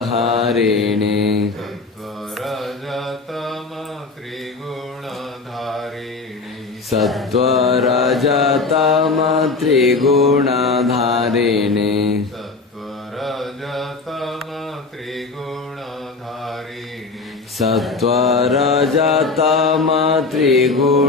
धारिणे सत्वरजतम त्रिगुणधारिणे सत्वरजतम त्रिगुणधारिणे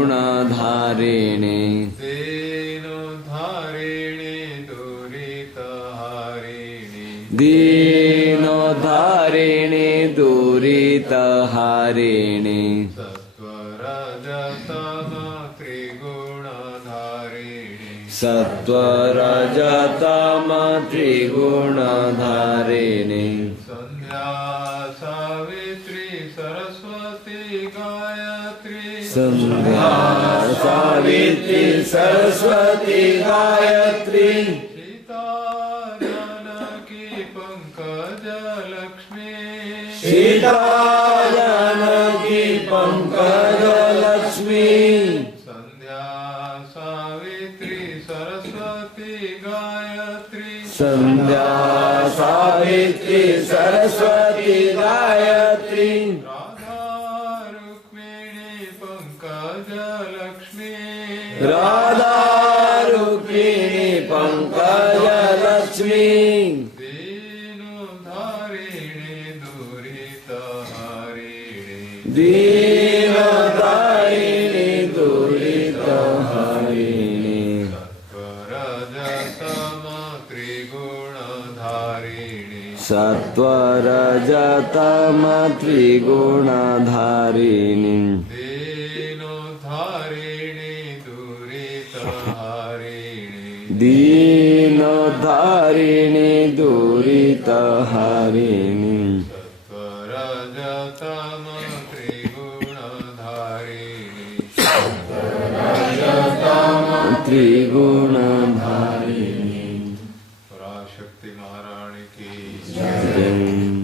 दीनोद्धारिणे दुरितहारिणे सत्वरजतम त्रिगुणधारिणे संध्या सावित्री सरस्वती गायत्री सीता जानकी पंकज लक्ष्मी संध्या सावित्री सरस्वती गायत्री राधा रुक्मिणी पंकज लक्ष्मी दीनदायिनी दुरितहारिणी सत्वरजतम त्रिगुणधारिणी दीनोद्धारिणी दुरितहारिणी त्रिगुणधारिणी। पराशक्ति महारानी की जय।